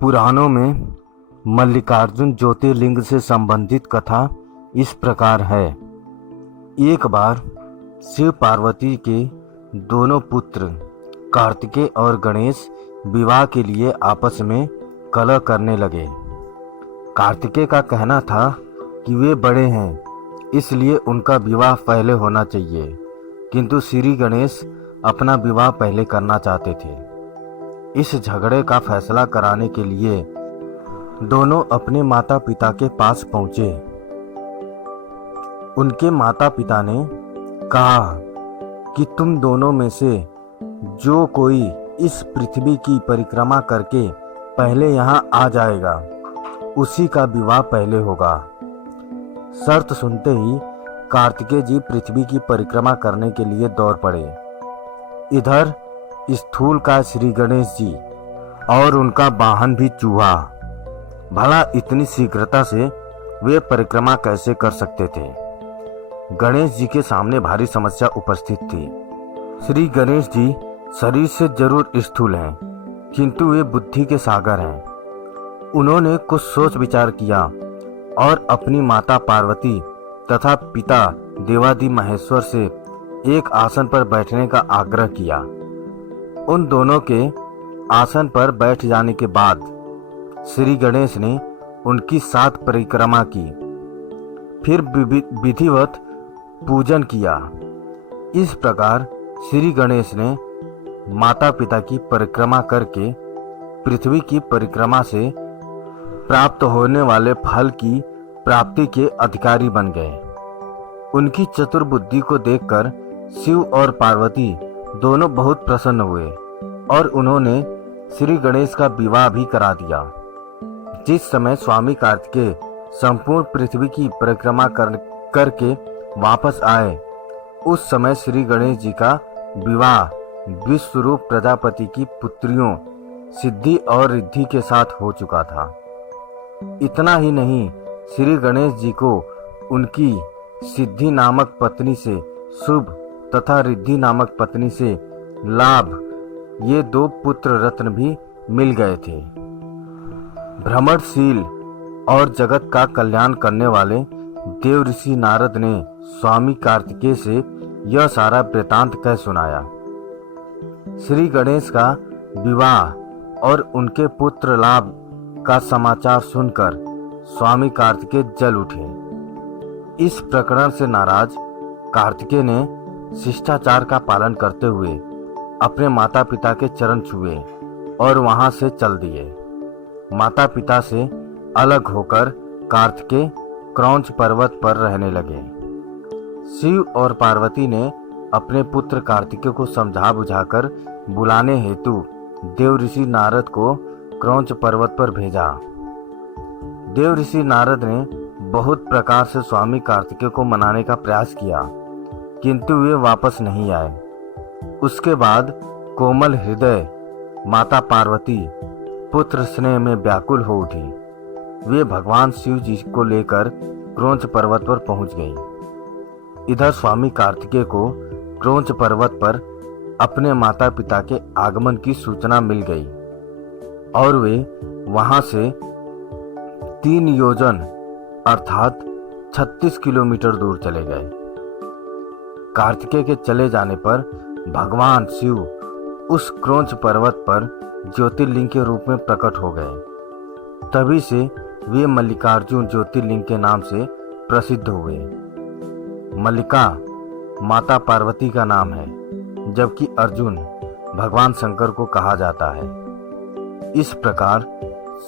पुराणों में मल्लिकार्जुन ज्योतिर्लिंग से संबंधित कथा इस प्रकार है। एक बार शिव पार्वती के दोनों पुत्र कार्तिकेय और गणेश विवाह के लिए आपस में कलह करने लगे। कार्तिकेय का कहना था कि वे बड़े हैं, इसलिए उनका विवाह पहले होना चाहिए, किंतु श्री गणेश अपना विवाह पहले करना चाहते थे। इस झगड़े का फैसला कराने के लिए दोनों अपने माता पिता के पास पहुंचे। उनके माता पिता ने कहा कि तुम दोनों में से जो कोई इस पृथ्वी की परिक्रमा करके पहले यहाँ आ जाएगा, उसी का विवाह पहले होगा। शर्त सुनते ही कार्तिकेय जी पृथ्वी की परिक्रमा करने के लिए दौड़ पड़े। इधर स्थूल का श्री गणेश जी और उनका वाहन भी चूहा। भला इतनी शीघ्रता से वे परिक्रमा कैसे कर सकते थे? गणेश जी के सामने भारी समस्या उपस्थित थी। श्री गणेश जी शरीर से जरूर स्थूल हैं, किंतु वे बुद्धि के सागर हैं। उन्होंने कुछ सोच विचार किया और अपनी माता पार्वती तथा पिता देवादि महेश्वर से एक आसन पर बैठने का आग्रह किया। उन दोनों के आसन पर बैठ जाने के बाद श्री गणेश ने उनकी 7 परिक्रमा की, फिर विधिवत पूजन किया। इस प्रकार श्री गणेश ने माता पिता की परिक्रमा करके पृथ्वी की परिक्रमा से प्राप्त होने वाले फल की प्राप्ति के अधिकारी बन गए। उनकी चतुर बुद्धि को देखकर शिव और पार्वती दोनों बहुत प्रसन्न हुए और उन्होंने श्री गणेश का विवाह भी करा दिया। जिस समय स्वामी कार्तिकेय संपूर्ण पृथ्वी की परिक्रमा करके वापस आए, उस समय श्री गणेश जी का विवाह विश्वरूप प्रजापति की पुत्रियों सिद्धि और रिद्धि के साथ हो चुका था। इतना ही नहीं, श्री गणेश जी को उनकी सिद्धि नामक पत्नी से शुभ तथा रिद्धि नामक पत्नी से लाभ, ये 2 पुत्र रत्न भी मिल गए थे। भ्रमणशील और जगत का कल्याण करने वाले देव ऋषि नारद ने स्वामी कार्तिकेय से यह सारा वृतांत कह सुनाया। श्री गणेश का विवाह और उनके पुत्र लाभ का समाचार सुनकर स्वामी कार्तिकेय जल उठे। इस प्रकरण से नाराज कार्तिकेय ने शिष्टाचार का पालन करते हुए अपने माता पिता के चरण छुए और वहां से चल दिए। माता पिता से अलग होकर कार्तिकेय क्रौंच पर्वत पर रहने लगे। शिव और पार्वती ने अपने पुत्र कार्तिकेय को समझा बुझाकर बुलाने हेतु देव ऋषि नारद को क्रौंच पर्वत पर भेजा। देव ऋषि नारद ने बहुत प्रकार से स्वामी कार्तिकेय को मनाने का प्रयास किया, किंतु वे वापस नहीं आए। उसके बाद कोमल हृदय माता पार्वती पुत्र स्नेह में व्याकुल हो उठी। वे भगवान शिव जी को लेकर क्रौंच पर्वत पर पहुंच गई। इधर स्वामी कार्तिकेय को क्रौंच पर्वत पर अपने माता पिता के आगमन की सूचना मिल गई और वे वहां से 3 योजन अर्थात 36 किलोमीटर दूर चले गए। कार्तिकेय के चले जाने पर भगवान शिव उस क्रौंच पर्वत पर ज्योतिर्लिंग के रूप में प्रकट हो गए। तभी से वे मल्लिकार्जुन ज्योतिर्लिंग के नाम से प्रसिद्ध हुए। मल्लिका माता पार्वती का नाम है, जबकि अर्जुन भगवान शंकर को कहा जाता है। इस प्रकार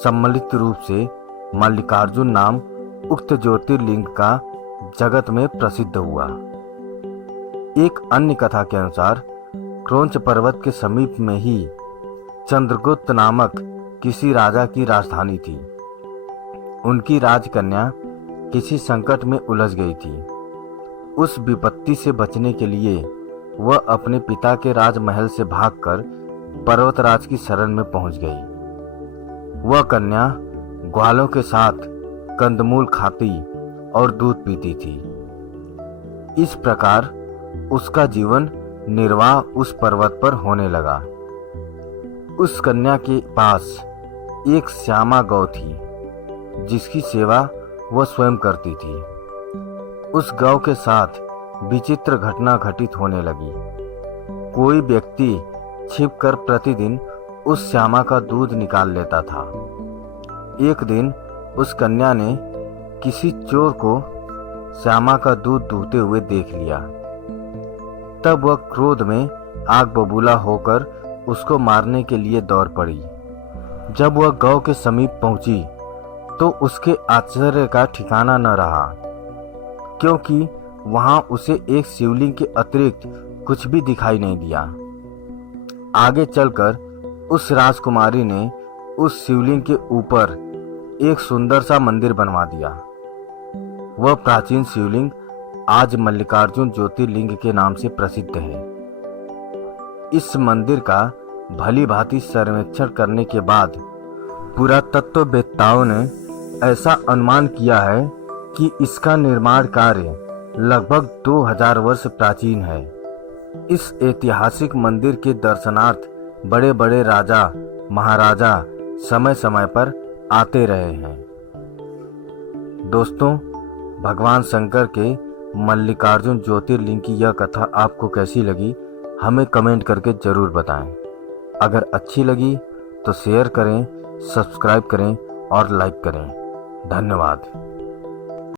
सम्मिलित रूप से मल्लिकार्जुन नाम उक्त ज्योतिर्लिंग का जगत में प्रसिद्ध हुआ। एक अन्य कथा के अनुसार क्रौंच पर्वत के समीप में ही चंद्रगुप्त नामक किसी राजा की राजधानी थी। उनकी राजकन्या किसी संकट में उलझ गई थी। उस विपत्ति से बचने के लिए वह अपने पिता के राजमहल से भागकर पर्वतराज की शरण में पहुंच गई। वह कन्या ग्वालों के साथ कंदमूल खाती और दूध पीती थी। इस प्रकार उसका जीवन निर्वाह उस पर्वत पर होने लगा। उस कन्या के पास एक श्यामा गौ थी जिसकी सेवा वह स्वयं करती थी। उस गौ के साथ विचित्र घटना घटित होने लगी। कोई व्यक्ति छिपकर प्रतिदिन उस श्यामा का दूध निकाल लेता था। एक दिन उस कन्या ने किसी चोर को श्यामा का दूध दूहते हुए देख लिया। तब वह क्रोध में आग बबूला होकर उसको मारने के लिए दौड़ पड़ी। जब वह गौ के समीप पहुंची तो उसके आश्चर्य का ठिकाना न रहा, क्योंकि वहां उसे एक शिवलिंग के अतिरिक्त कुछ भी दिखाई नहीं दिया। आगे चलकर उस राजकुमारी ने उस शिवलिंग के ऊपर एक सुंदर सा मंदिर बनवा दिया। वह प्राचीन शिवलिंग आज मल्लिकार्जुन ज्योतिर्लिंग के नाम से प्रसिद्ध है। इस मंदिर का भली भांति सर्वेक्षण करने के बाद पुरातत्ववेत्ताओं ने ऐसा अनुमान किया है कि इसका निर्माण कार्य लगभग 2000 वर्ष प्राचीन है। इस ऐतिहासिक मंदिर के दर्शनार्थ बड़े बड़े राजा महाराजा समय समय पर आते रहे हैं। दोस्तों, भगवान शंकर के मल्लिकार्जुन ज्योतिर्लिंग की यह कथा आपको कैसी लगी, हमें कमेंट करके जरूर बताएं। अगर अच्छी लगी तो शेयर करें, सब्सक्राइब करें और लाइक करें। धन्यवाद।